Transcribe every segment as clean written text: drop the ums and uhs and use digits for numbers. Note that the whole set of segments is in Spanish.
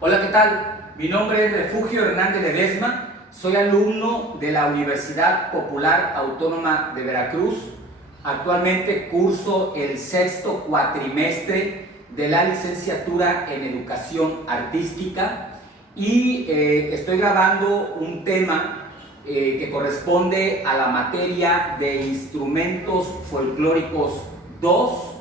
Hola, ¿qué tal? Mi nombre es Refugio Hernández Ledesma, soy alumno de la Universidad Popular Autónoma de Veracruz. Actualmente curso el sexto cuatrimestre de la licenciatura en Educación Artística y estoy grabando un tema que corresponde a la materia de Instrumentos Folclóricos 2,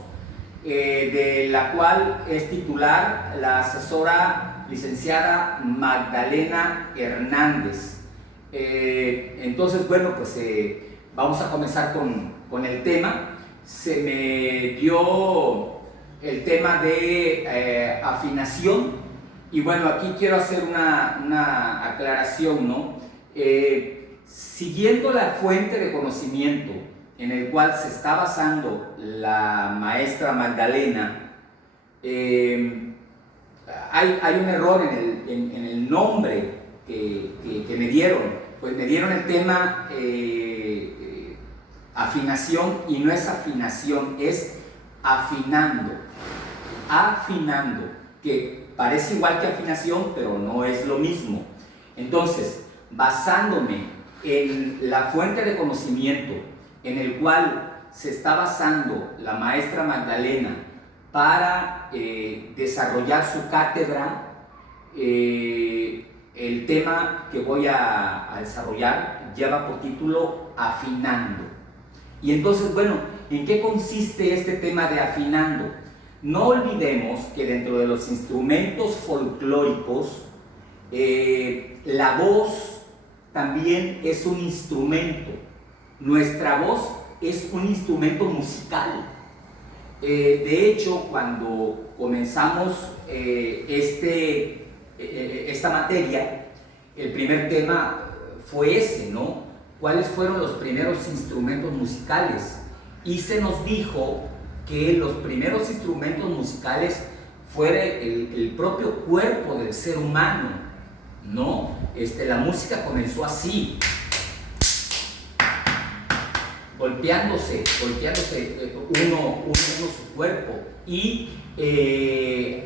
de la cual es titular la asesora licenciada Magdalena Hernández. Entonces, bueno, pues vamos a comenzar con el tema. Se me dio el tema de afinación y bueno, aquí quiero hacer una aclaración, ¿no? Siguiendo la fuente de conocimiento en el cual se está basando la maestra Magdalena, hay un error en el nombre que me dieron. Pues me dieron el tema afinación y no es afinación, es afinando. Afinando, que parece igual que afinación, pero no es lo mismo. Entonces, basándome en la fuente de conocimiento en el cual se está basando la maestra Magdalena para desarrollar su cátedra, el tema que voy a desarrollar lleva por título Afinando. Y entonces, bueno, ¿en qué consiste este tema de afinando? No olvidemos que dentro de los instrumentos folclóricos, la voz también es un instrumento. Nuestra voz es un instrumento musical. De hecho, cuando comenzamos esta materia, el primer tema fue ese, ¿no? ¿Cuáles fueron los primeros instrumentos musicales? Y se nos dijo que los primeros instrumentos musicales fueron el propio cuerpo del ser humano, ¿no? La música comenzó así, golpeándose uno su cuerpo y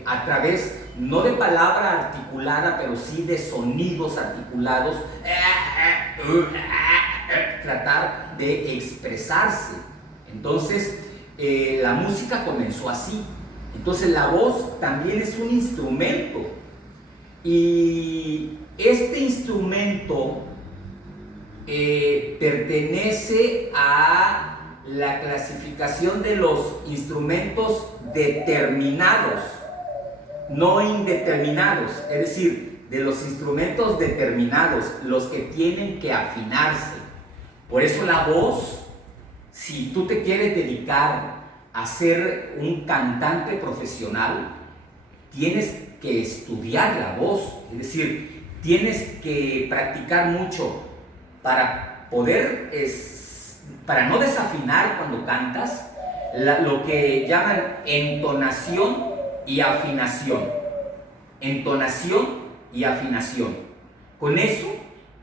a través, no de palabra articulada, pero sí de sonidos articulados, tratar de expresarse. Entonces, la música comenzó así. Entonces, la voz también es un instrumento. Y este instrumento pertenece a la clasificación de los instrumentos determinados, no indeterminados, es decir, de los instrumentos determinados, los que tienen que afinarse. Por eso la voz, si tú te quieres dedicar a ser un cantante profesional, tienes que estudiar la voz, es decir, tienes que practicar mucho para poder, para no desafinar cuando cantas, lo que llaman entonación y afinación. Entonación y afinación. Con eso,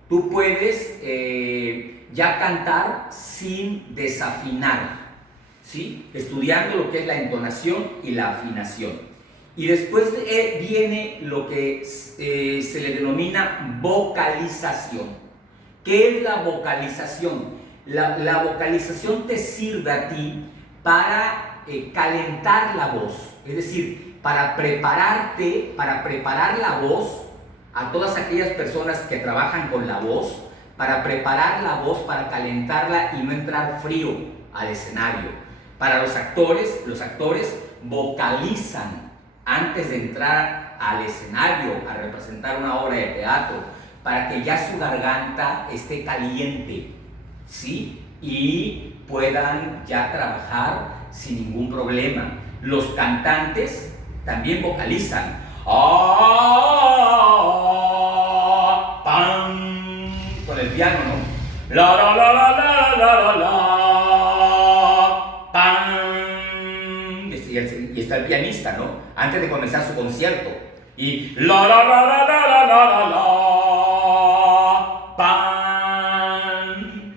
tú puedes ya cantar sin desafinar, ¿sí? Estudiando lo que es la entonación y la afinación. Y después viene lo que se le denomina vocalización. ¿Qué es la vocalización? La vocalización te sirve a ti para calentar la voz, es decir, para prepararte, para preparar la voz a todas aquellas personas que trabajan con la voz, para preparar la voz, para calentarla y no entrar frío al escenario. Para los actores vocalizan antes de entrar al escenario a representar una obra de teatro, para que ya su garganta esté caliente, ¿sí? Y puedan ya trabajar sin ningún problema. Los cantantes también vocalizan. ¡Pam! Con el piano, ¿no? ¡La, la, la, la, la, la, la, la! ¡Pam! Y está el pianista, ¿no? Antes de comenzar su concierto. Y la, la, la, la, la, la, la, la.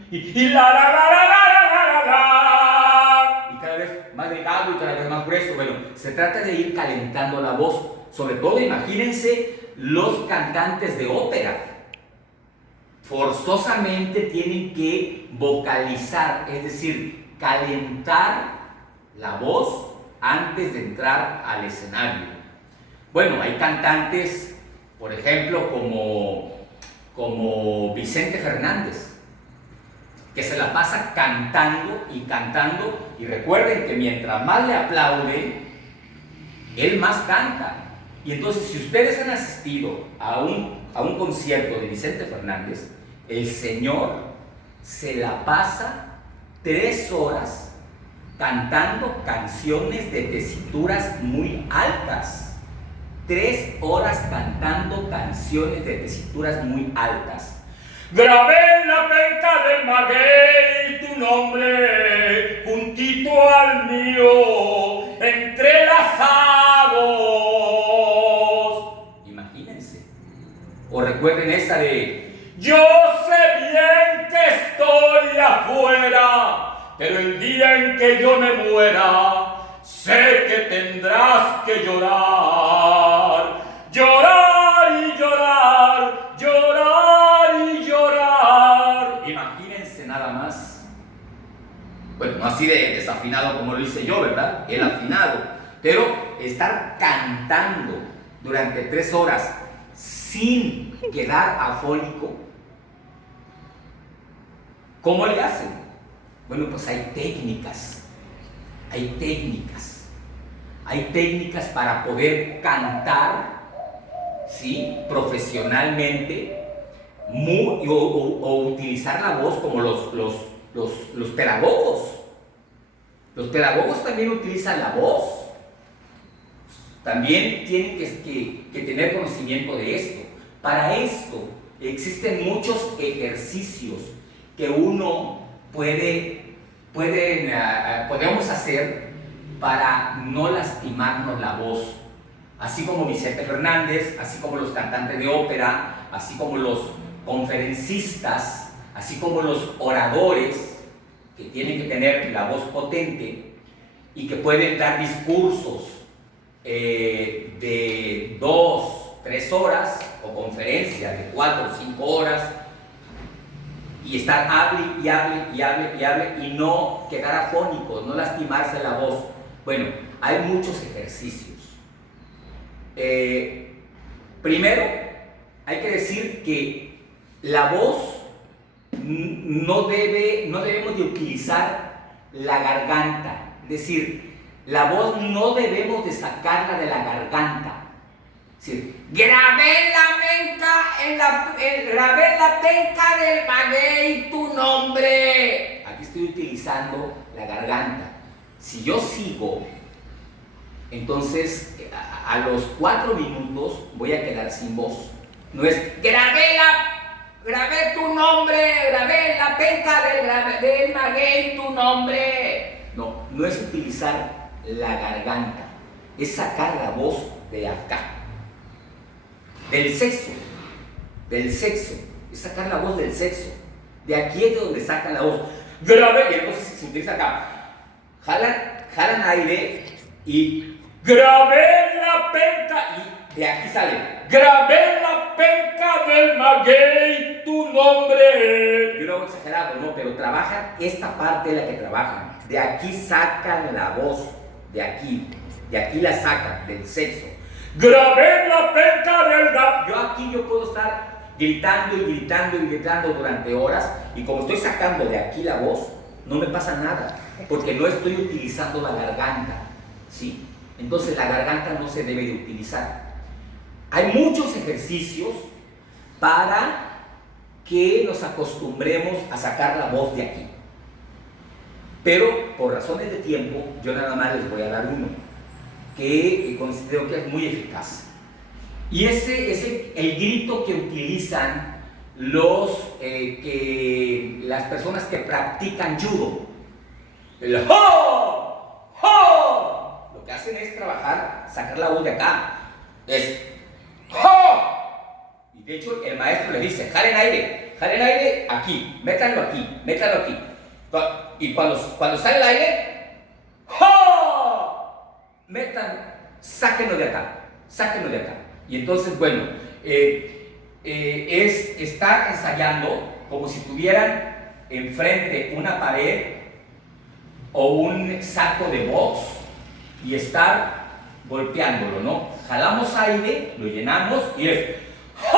Y la la la la la la la la, y cada vez más delgado y cada vez más grueso. Bueno, se trata de ir calentando la voz. Sobre todo, imagínense los cantantes de ópera. Forzosamente tienen que vocalizar, es decir, calentar la voz antes de entrar al escenario. Bueno, hay cantantes, por ejemplo, como Vicente Fernández, que se la pasa cantando, y recuerden que mientras más le aplauden, él más canta. Y entonces, si ustedes han asistido a un concierto de Vicente Fernández, el señor se la pasa 3 horas cantando canciones de tesituras muy altas. 3 horas cantando canciones de tesituras muy altas. Grabé en la penca del maguey tu nombre, juntito al mío, entrelazados. Imagínense. O recuerden esa de: yo sé bien que estoy afuera, pero el día en que yo me muera, sé que tendrás que llorar, llorar y llorar, llorar y llorar. Imagínense nada más. Bueno, no así de desafinado como lo hice yo, ¿verdad? El afinado. Pero estar cantando durante 3 horas sin quedar afónico, ¿cómo le hacen? Bueno, pues hay técnicas. Hay técnicas para poder cantar, ¿sí?, profesionalmente, o utilizar la voz como los pedagogos. Los pedagogos también utilizan la voz. También tienen que tener conocimiento de esto. Para esto existen muchos ejercicios que uno podemos hacer para no lastimarnos la voz. Así como Vicente Fernández, así como los cantantes de ópera, así como los conferencistas, así como los oradores, que tienen que tener la voz potente y que pueden dar discursos de 2, 3 horas, o conferencias de 4 o 5 horas, y estar hable y no quedar afónicos, no lastimarse la voz. Bueno, hay muchos ejercicios. Primero, hay que decir que la voz no debemos de utilizar la garganta, es decir, la voz no debemos de sacarla de la garganta. Es decir, grabé en la penca del maguey tu nombre. Aquí estoy utilizando la garganta. Si yo sigo, entonces a los 4 minutos voy a quedar sin voz. No es grabé tu nombre, grabé en la penca del maguey tu nombre. No es utilizar la garganta, es sacar la voz de acá, del sexo, es sacar la voz del sexo. De aquí es de donde sacan la voz. Grabé, y entonces se utiliza acá. Jalan aire y grabé en la penca, y de aquí sale: grabé en la penca del maguey tu nombre. Yo lo hago exagerado, ¿no? Pero trabajan, esta parte es la que trabajan. De aquí sacan la voz, de aquí la sacan, del sexo. Grabé en la penca del gato. Yo puedo estar gritando durante horas, y como estoy sacando de aquí la voz, no me pasa nada, porque no estoy utilizando la garganta, ¿sí? Entonces la garganta no se debe de utilizar. Hay muchos ejercicios para que nos acostumbremos a sacar la voz de aquí, pero por razones de tiempo yo nada más les voy a dar uno que considero que es muy eficaz, y ese es el grito que utilizan las personas que practican judo. El ¡ho! ¡ho! Lo que hacen es sacar la voz de acá, es ¡ho! Y de hecho el maestro les dice: jalen aire aquí, métanlo aquí. Y cuando sale el aire, ¡ho! sáquenlo de acá, sáquenlo de acá. Y entonces, bueno, es estar ensayando como si tuvieran enfrente una pared o un saco de box y estar golpeándolo, ¿no? Jalamos aire, lo llenamos y es ¡ja!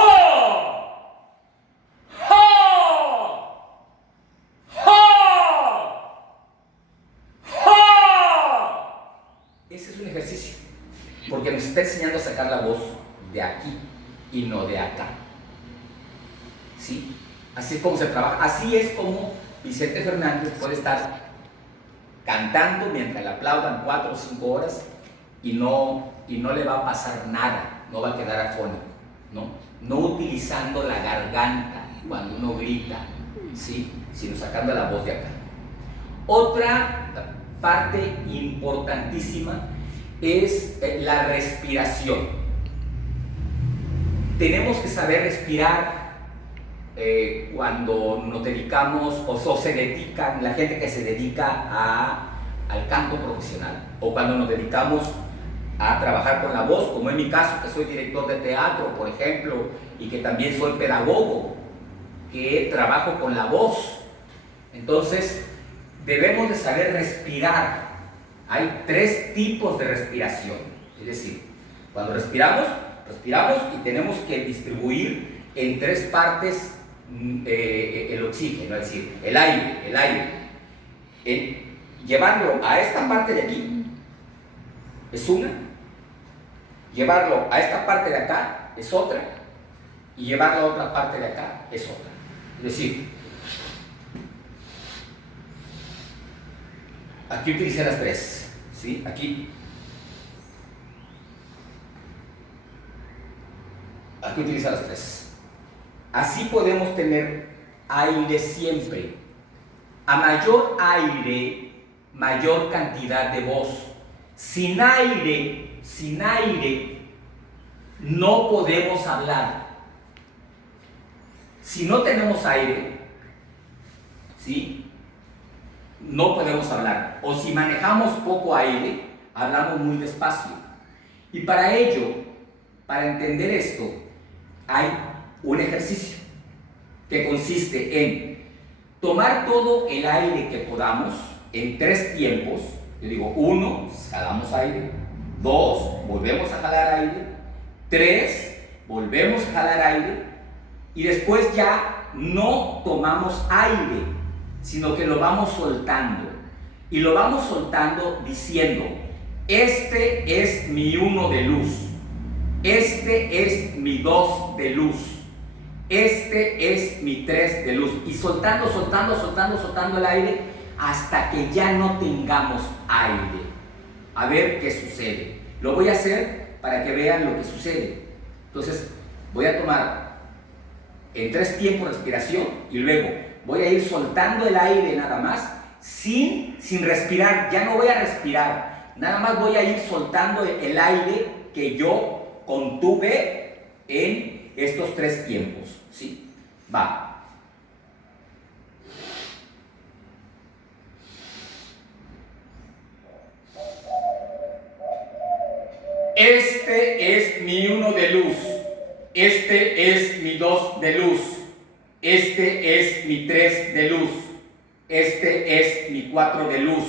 ¡Ja! ¡Ja! ¡Ja! Ese es un ejercicio, porque nos está enseñando a sacar la voz de aquí y no de acá. ¿Sí? Así es como se trabaja, así es como Vicente Fernández puede estar cantando mientras le aplaudan 4 o 5 horas y no le va a pasar nada, no va a quedar afónico, no utilizando la garganta cuando uno grita, ¿sí? Sino sacando la voz de acá. Otra parte importantísima es la respiración. Tenemos que saber respirar cuando nos dedicamos o se dedican, la gente que se dedica al canto profesional, o cuando nos dedicamos a trabajar con la voz, como en mi caso, que soy director de teatro, por ejemplo, y que también soy pedagogo, que trabajo con la voz. Entonces, debemos de saber respirar. Hay 3 tipos de respiración. Es decir, cuando respiramos y tenemos que distribuir en 3 partes el oxígeno, es decir, el aire. Llevarlo a esta parte de aquí es una, llevarlo a esta parte de acá es otra, y llevarlo a otra parte de acá es otra. Es decir, aquí utilicé las 3, ¿sí? Aquí utiliza las 3. Así podemos tener aire siempre. A mayor aire, mayor cantidad de voz. Sin aire, no podemos hablar. Si no tenemos aire, ¿sí? No podemos hablar. O si manejamos poco aire, hablamos muy despacio. Y para ello, para entender esto, hay un ejercicio que consiste en tomar todo el aire que podamos en 3 tiempos. Yo digo, 1, jalamos aire. 2, volvemos a jalar aire. 3, volvemos a jalar aire. Y después ya no tomamos aire, sino que lo vamos soltando. Y lo vamos soltando diciendo, este es mi 1 de luz. Este es mi 2 de luz. Este es mi 3 de luz. Y soltando el aire hasta que ya no tengamos aire. A ver qué sucede. Lo voy a hacer para que vean lo que sucede. Entonces, voy a tomar en 3 tiempos respiración y luego voy a ir soltando el aire nada más, sin respirar. Ya no voy a respirar. Nada más voy a ir soltando el aire que yo contuve en estos 3 tiempos, ¿sí? Va. Este es mi 1 de luz. Este es mi 2 de luz. Este es mi 3 de luz. Este es mi 4 de luz.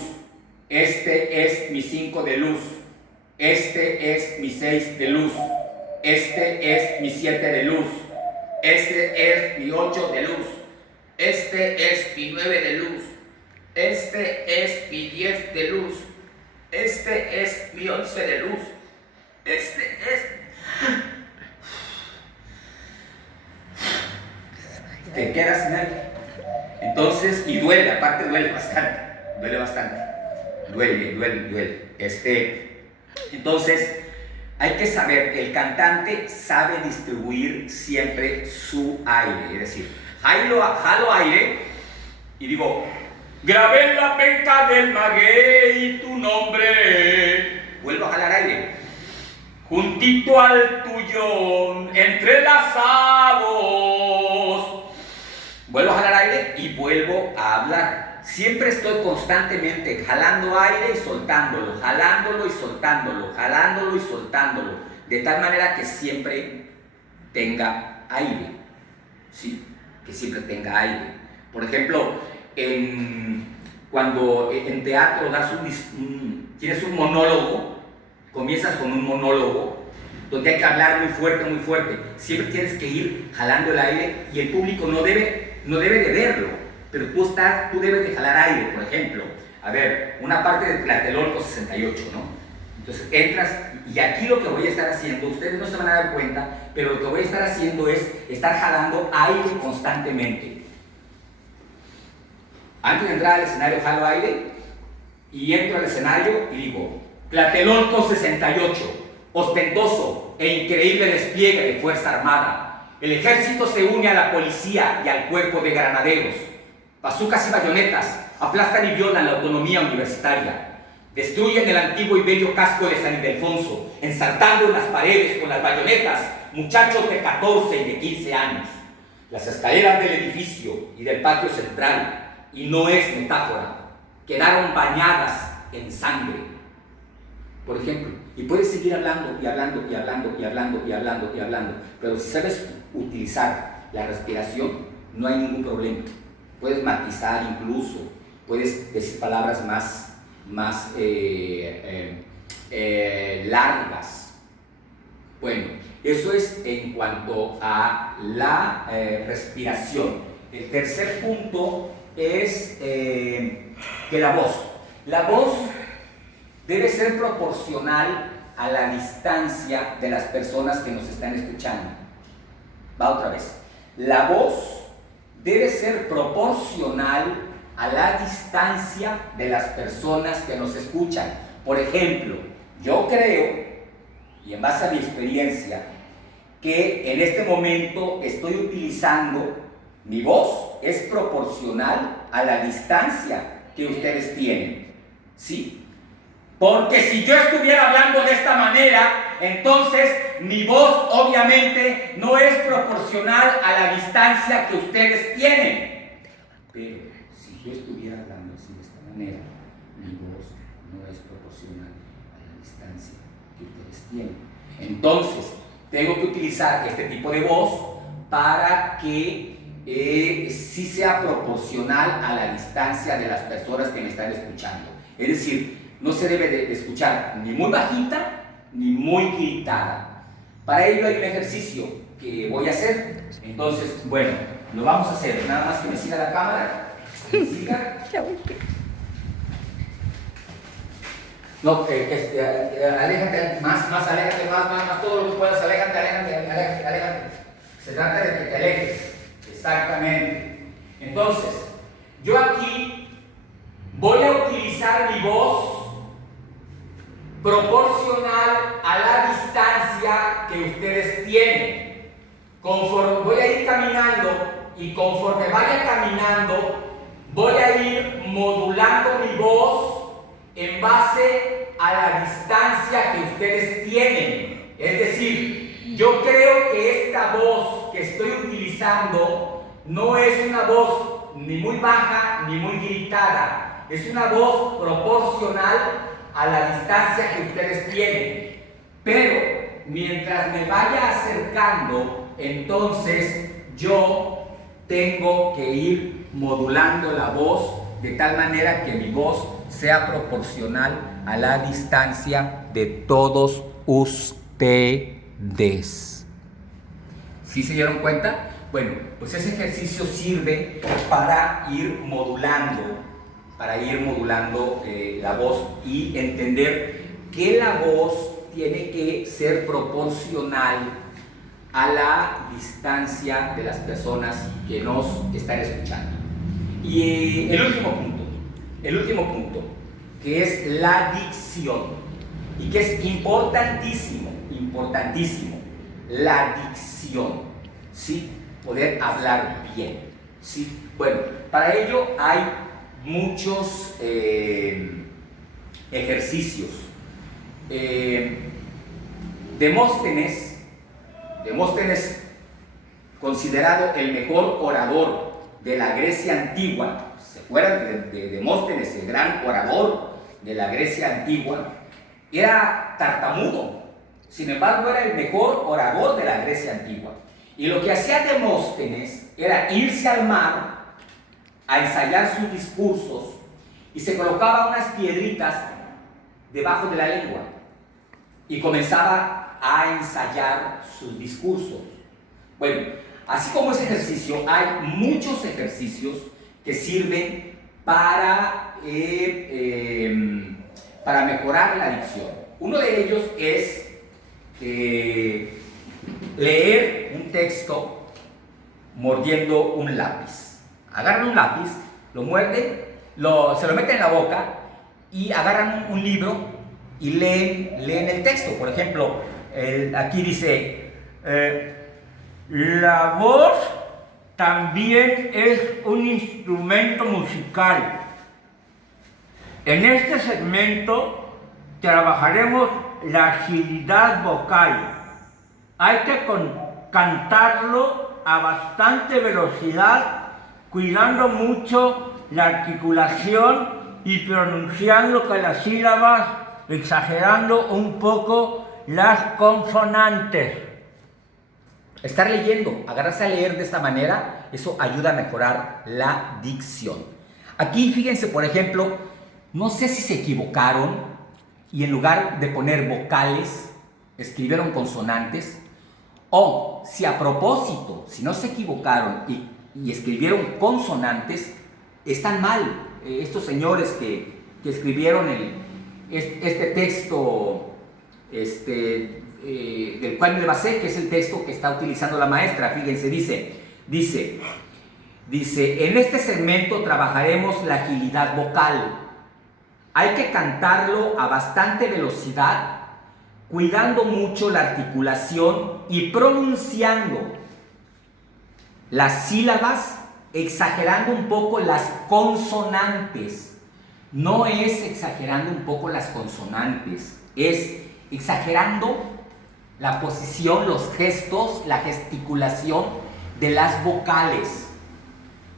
Este es mi 5 de luz. Este es mi 6 de luz. Este es mi 7 de luz. Este es mi 8 de luz. Este es mi 9 de luz. Este es mi 10 de luz. Este es mi 11 de luz. Este es... Te quedas sin aire. Entonces, y duele, aparte duele bastante. Duele. Entonces, hay que saber que el cantante sabe distribuir siempre su aire. Es decir, jalo aire y digo, grabé en la penca del maguey tu nombre. Vuelvo a jalar aire. Juntito al tuyo, entrelazados. Vuelvo a jalar aire y vuelvo a hablar. siempre estoy constantemente jalando aire y soltándolo, jalándolo y soltándolo, jalándolo y soltándolo, de tal manera que siempre tenga aire, ¿sí? Que siempre tenga aire. Por ejemplo, cuando en teatro tienes un monólogo, comienzas con un monólogo donde hay que hablar muy fuerte, siempre tienes que ir jalando el aire y el público no debe de verlo, pero tú debes de jalar aire. Por ejemplo, a ver, una parte de Tlatelolco 68, ¿no? Entonces entras y aquí lo que voy a estar haciendo, ustedes no se van a dar cuenta, pero lo que voy a estar haciendo es estar jalando aire constantemente. Antes de entrar al escenario jalo aire y entro al escenario y digo: Tlatelolco 68, ostentoso e increíble despliegue de Fuerza Armada. El ejército se une a la policía y al cuerpo de granaderos. Bazucas y bayonetas aplastan y violan la autonomía universitaria. Destruyen el antiguo y bello casco de San Ildefonso, ensartando en las paredes con las bayonetas muchachos de 14 y de 15 años. Las escaleras del edificio y del patio central, y no es metáfora, quedaron bañadas en sangre. Por ejemplo, y puedes seguir hablando y hablando y hablando y hablando y hablando y hablando, pero si sabes utilizar la respiración, no hay ningún problema. Puedes matizar incluso, puedes decir palabras más largas. Bueno, eso es en cuanto a la respiración. El tercer punto es que la voz debe ser proporcional a la distancia de las personas que nos están escuchando. Va otra vez. La voz debe ser proporcional a la distancia de las personas que nos escuchan. Por ejemplo, yo creo, y en base a mi experiencia, que en este momento estoy utilizando mi voz es proporcional a la distancia que ustedes tienen. ¿Sí? Porque si yo estuviera hablando de esta manera, entonces mi voz obviamente no es proporcional a la distancia que ustedes tienen. Pero si yo estuviera hablando así de esta manera, mi voz no es proporcional a la distancia que ustedes tienen. Entonces, tengo que utilizar este tipo de voz para que sí sea proporcional a la distancia de las personas que me están escuchando. Es decir, no se debe de escuchar ni muy bajita ni muy gritada. Para ello hay un ejercicio que voy a hacer. Entonces, bueno, lo vamos a hacer. Nada más que me siga la cámara. ¿Me siga? No, aléjate más, aléjate más, todo lo que puedas, aléjate. Se trata de que te alejes. Exactamente. Entonces, yo aquí voy a utilizar mi voz proporcional a la distancia que ustedes tienen. Conforme voy a ir caminando y conforme vaya caminando, voy a ir modulando mi voz en base a la distancia que ustedes tienen. Es decir, yo creo que esta voz que estoy utilizando no es una voz ni muy baja ni muy gritada. Es una voz proporcional a la distancia que ustedes tienen. Pero mientras me vaya acercando, entonces yo tengo que ir modulando la voz de tal manera que mi voz sea proporcional a la distancia de todos ustedes. ¿Sí se dieron cuenta? Bueno, pues ese ejercicio sirve para ir modulando la voz y entender que la voz tiene que ser proporcional a la distancia de las personas que nos están escuchando. Y el último punto, que es la dicción, y que es importantísimo, la dicción, ¿sí? Poder hablar bien, ¿sí? Bueno, para ello hay muchos ejercicios. Demóstenes, considerado el mejor orador de la Grecia antigua, se fuera de Demóstenes, el gran orador de la Grecia antigua, era tartamudo. Sin embargo, era el mejor orador de la Grecia antigua. Y lo que hacía Demóstenes era irse al mar a ensayar sus discursos y se colocaba unas piedritas debajo de la lengua y comenzaba a ensayar sus discursos. Bueno, así como ese ejercicio, hay muchos ejercicios que sirven para mejorar la dicción. Uno de ellos es leer un texto mordiendo un lápiz. Agarran un lápiz, lo muerden, se lo meten en la boca y agarran un libro y leen el texto. Por ejemplo, aquí dice, la voz también es un instrumento musical. En este segmento trabajaremos la agilidad vocal. Hay que cantarlo a bastante velocidad, cuidando mucho la articulación y pronunciando cada sílaba, exagerando un poco las consonantes. Estar leyendo, agarrarse a leer de esta manera, eso ayuda a mejorar la dicción. Aquí fíjense, por ejemplo, no sé si se equivocaron y en lugar de poner vocales, escribieron consonantes, o si a propósito, si no se equivocaron y escribieron consonantes, están mal. Estos señores que escribieron este texto, del cual me basé, que es el texto que está utilizando la maestra, fíjense, dice, en este segmento trabajaremos la agilidad vocal. Hay que cantarlo a bastante velocidad, cuidando mucho la articulación y pronunciando las sílabas, exagerando un poco las consonantes. No es exagerando un poco las consonantes, es exagerando la posición, los gestos, la gesticulación de las vocales.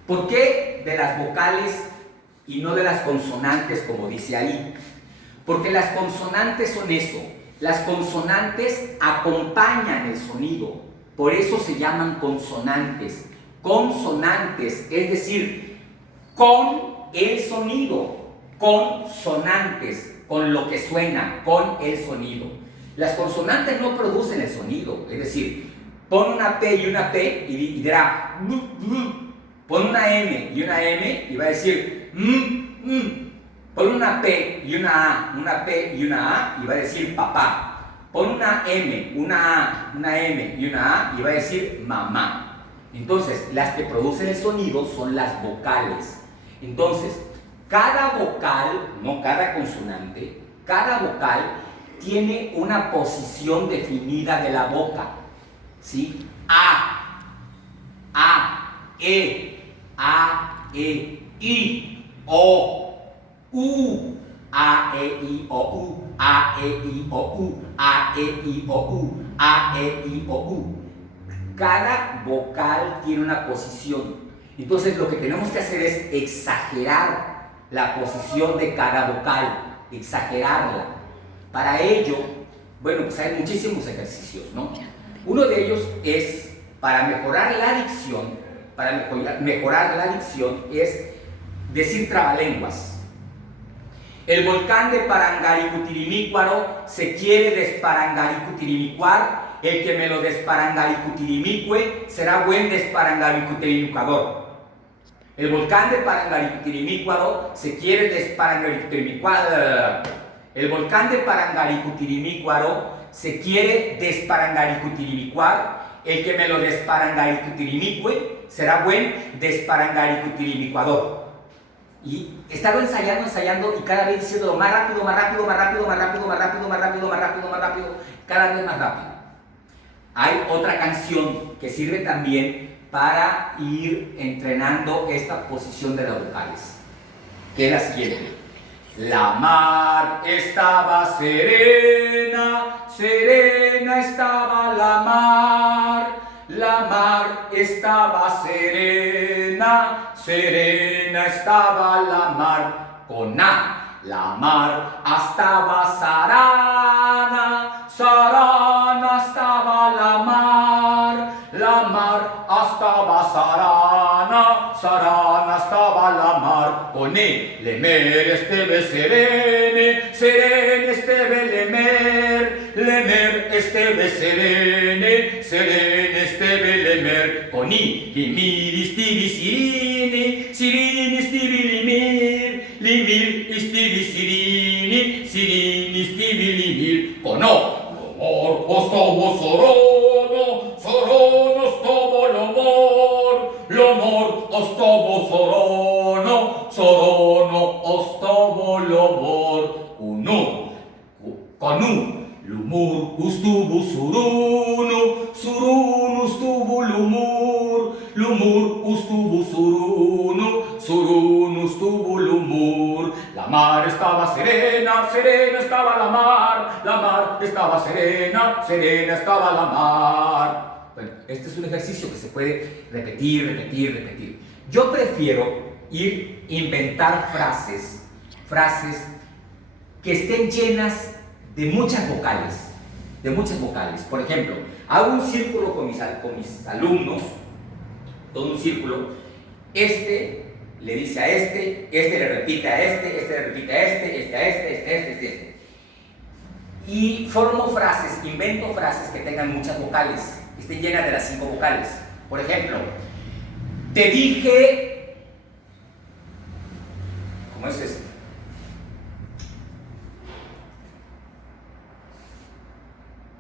¿Por qué de las vocales y no de las consonantes, como dice ahí? Porque las consonantes son eso. Las consonantes acompañan el sonido, por eso se llaman consonantes. Consonantes, es decir, con el sonido. Consonantes, con lo que suena, con el sonido. Las consonantes no producen el sonido, es decir, pon una P y una P y dirá pon una M y va a decir Pon una P y una P y una A y va a decir papá. Pon una M, una A, una M y una A y va a decir mamá. Entonces, las que producen el sonido son las vocales. Entonces, cada vocal, no cada consonante, cada vocal tiene una posición definida de la boca. ¿Sí? A, I, O, U, A, E, I, O, U, A, E, I, O, U, A, E, I, O, U, A, E, I, O, U. Cada vocal tiene una posición. Entonces lo que tenemos que hacer es exagerar la posición de cada vocal, exagerarla. Para ello, bueno, pues hay muchísimos ejercicios, ¿no? Uno de ellos es, para mejorar la dicción, es decir trabalenguas. El volcán de Parangaricutirimícuaro se quiere desparangaricutirimícuar. El que me lo desparangaricutirimicue será buen desparangaricutirimicador. El volcán de Parangaricutirimícuaro se quiere desparangaricutirimícuar. El volcán de Parangaricutirimícuaro se quiere desparangaricutirimícuar. El que me lo desparangaricutirimicue será buen desparangaricutirimicador. Y estaba ensayando y cada vez diciéndolo más rápido, cada vez más rápido. Hay otra canción que sirve también para ir entrenando esta posición de las vocales, que es la siguiente. La mar estaba serena, serena estaba la mar estaba serena, serena serena estaba la mar, con A. La mar estaba sarana, sarana estaba la mar estaba sarana, sarana estaba la mar. Con E, lemer esteve serene, serene esteve lemer, lemer esteve serene, serene esteve lemer. Con I, limir istivi sirini, sirini istivi limir, limir istivi sirini, sirini istivi limir. Con O, lomor ostavo sorono, sorono ostavo lomor, lomor ostavo sorono, sorono ostavo lomor. Con U, lumur ustubu surunu, surunu ustubu lumur, lumur ustubu surunu, surunu ustubu lumur. La mar estaba serena, serena estaba la mar estaba serena, serena estaba la mar. Bueno, este es un ejercicio que se puede repetir. Yo prefiero inventar frases que estén llenas de muchas vocales. Por ejemplo, hago un círculo con mis alumnos, todo un círculo. Este le dice a este le repite a este le repite a este. Y formo frases, invento frases que tengan muchas vocales, que estén llenas de las 5 vocales. Por ejemplo, te dije, ¿cómo es esto?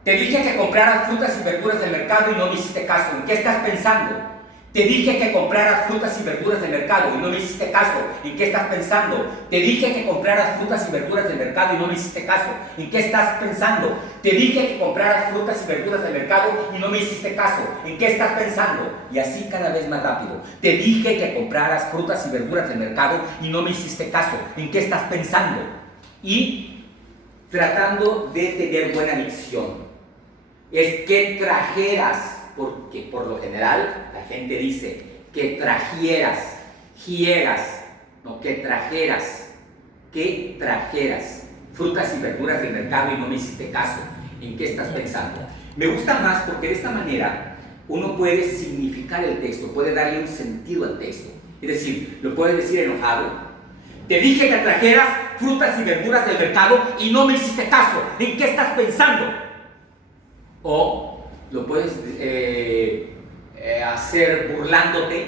Te dije que compraras frutas y verduras del mercado y no me hiciste caso. ¿En qué estás pensando? Te dije que compraras frutas y verduras del mercado y no me hiciste caso. ¿En qué estás pensando? Te dije que compraras frutas y verduras del mercado y no me hiciste caso. ¿En qué estás pensando? Te dije que compraras frutas y verduras del mercado y no me hiciste caso. ¿En qué estás pensando? Y así cada vez más rápido. Te dije que compraras frutas y verduras del mercado y no me hiciste caso. ¿En qué estás pensando? Y tratando de tener buena dicción. Es que trajeras, porque por lo general la gente dice que trajeras, no, que trajeras frutas y verduras del mercado y no me hiciste caso. ¿En qué estás pensando? Me gusta más porque de esta manera uno puede significar el texto, puede darle un sentido al texto. Es decir, lo puedes decir enojado. Te dije que trajeras frutas y verduras del mercado y no me hiciste caso. ¿En qué estás pensando? O lo puedes hacer burlándote.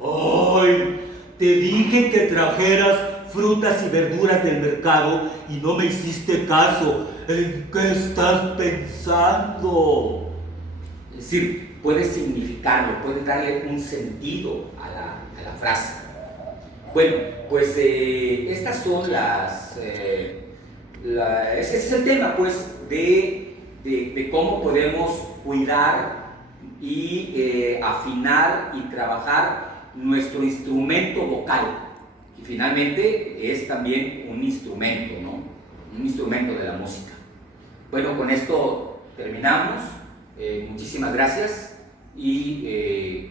¡Ay! Te dije que trajeras frutas y verduras del mercado y no me hiciste caso. ¿En qué estás pensando? Es decir, puedes significarlo, puedes darle un sentido a la frase. Bueno, pues estas son ese es el tema, pues, de cómo podemos cuidar y afinar y trabajar nuestro instrumento vocal, que finalmente es también un instrumento, ¿no? Un instrumento de la música. Bueno, con esto terminamos. Muchísimas gracias y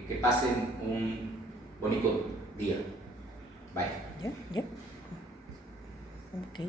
que pasen un bonito día. Bye. Yeah. Okay.